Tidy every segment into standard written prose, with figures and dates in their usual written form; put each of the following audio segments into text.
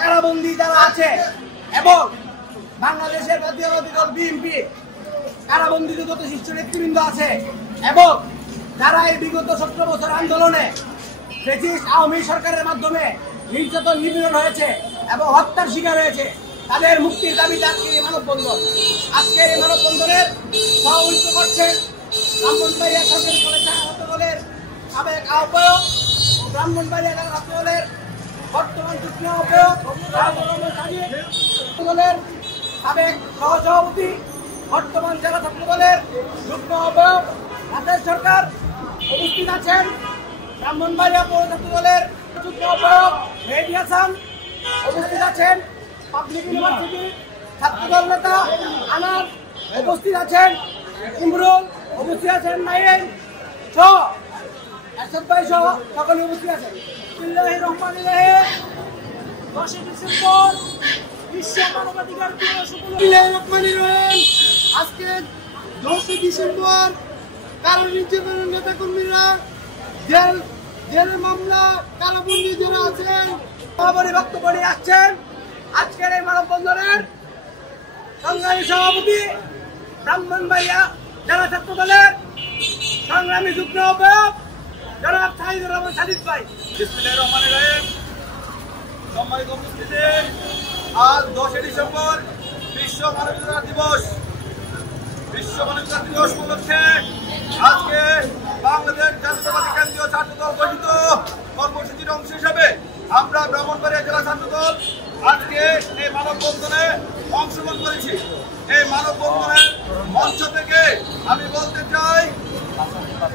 কারাবন্দী যারা আছে এবং বাংলাদেশের জাতীয়তাবাদী দল বিএনপি কারাবন্দীতে যত শীর্ষ নেতৃবৃন্দ আছে এবং যারা এই বিগত 17 বছর আন্দোলনে ব্রিটিশ আওয়ামী সরকারের মাধ্যমে নির্যাতন নিপীড়ন হয়েছে এবং হত্যার শিকার হয়েছে, তাদের মুক্তির দাবিতে আজকের এই মানববন্ধন। আজকের এই মানববন্ধনের সভাপতিত্ব করছেন ব্রাহ্মণবাড়িয়া সরকারি কলেজ ছাত্র দলের সাবেক আহ্বায়ক, ব্রাহ্মণবাড়িয়া ছাত্র দলের বর্তমান যুগ্ম আহ্বায়ক, দলের সাবেক সহসভাপতি, বর্তমান জেলা ছাত্র দলের যুগ্ম আহ্বায়ক রাজেশ সরকার উপস্থিত আছেন। ব্রাহ্মণবাড়িয়া পৌর ছাত্র দলের যুগ্ম আহ্বায়ক মেহেদী হাসান উপস্থিত আছেন। পাবলিক ইউনিভার্সিটি ছাত্রদল নেতা আনার উপস্থিত আছেন। ইমরুল উপস্থিত আছেন। নাইন সহ এরশাদ ভাই সহ সকলে উপস্থিত আছেন। বিসমিল্লাহির রহমানির রহিম। 10 ডিসেম্বর বিশ্ব মানবাধিকার দিবস উপলক্ষে আজকে 10 ডিসেম্বর কারণ নির্যাতনের নেতা কর্মীরা জেলের মামলা কারাবন্দী যারা আছেন সভাপতি বক্তব্য নিয়ে আসছেন। আজকের এই মানববন্ধনের সংগ্রামী সভাপতি ব্রাহ্মণবাড়িয়া জেলা ছাত্র দলের সংগ্রামী যুগ্ম আহ্বায়ক জনাব সাইদুর রহমান সাদিক ভাই। বিসমিল্লাহির রহমানির রহিম। সম্মানিত উপস্থিতি, আজ 10 ডিসেম্বর বিশ্ব মানবাধিকার দিবস। বিশ্ব মানবাধিকার দিবস উপলক্ষে আজকে বাংলাদেশ জাতীয়তাবাদী কেন্দ্রীয় ছাত্র দল গঠিত কর্মসূচির অংশ হিসাবে আমরা ব্রাহ্মণবাড়িয়া জেলা ছাত্র দল আজকে এই মানববন্ধনে অংশগ্রহণ করেছি। এই মানববন্ধনের মঞ্চ থেকে আমি বলতে চাই,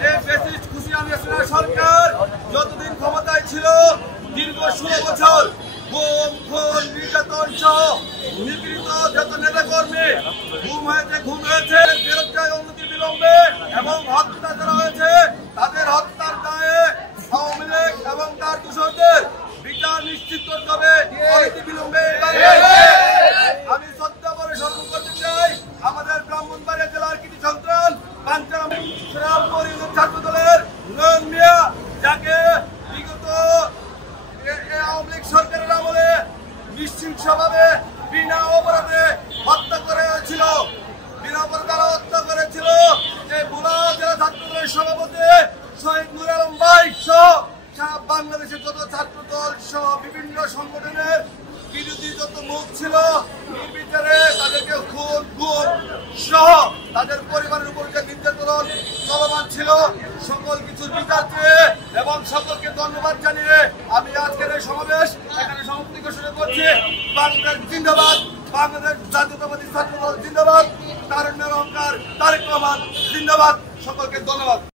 এই ফ্যাসিস্ট হুসেইন হাসিনা সরকার যতদিন ক্ষমতায় ছিল দীর্ঘ 16 বছর গুম, খুন, নির্যাতন সহ নিপীড়িত যত নেতা কর্মী গুম হয়েছে, খুন হয়েছে, বেরোজগার উন্নতি বিলম্বে এবং হত্যা করা হয়েছে, তাদের হত্যার দায়ে আওয়ামী লীগ এবং তার দূষকদের বিচার নিশ্চিত করতে হবে অনতি বিলম্বে। আমি শ্রদ্ধা করে স্মরণ করতে চাই আমাদের ব্রাহ্মণবাড়িয়া জেলার কৃতি সন্তান শ্রীরামপুর ইউনিয়ন ছাত্র দলের নয়ন মিয়া, যাকে বিগত আওয়ামী লীগ সরকারের আমলে নিঃশংসভাবে বিনা অপরাধে হত্যা করেছিল, বিনা অপরাধে হত্যা করেছিল। এই বুড়া জেলা ছাত্র দলের সভাপতি শহীদ নূর আলম ভাই সহ বাংলাদেশের যত ছাত্র দল সহ বিভিন্ন সংগঠনের বিরোধী যত মুখ ছিল নির্বিচারে তাদেরকে খুন, গুম সহ তাদের পরিবারের উপর যে নির্যাতন চলমান ছিল, সকল কিছুর বিচার চেয়ে এবং সকলকে ধন্যবাদ জানিয়ে আমি আজকের এই সমাবেশ এখানে সমাপ্তি ঘোষণা করছি। বাংলাদেশ জিন্দাবাদ, বাংলাদেশ জাতীয়তাবাদী ছাত্র দল জিন্দাবাদ, তারুণ্যের অহংকার তারেক রহমান জিন্দাবাদ। সকলকে ধন্যবাদ।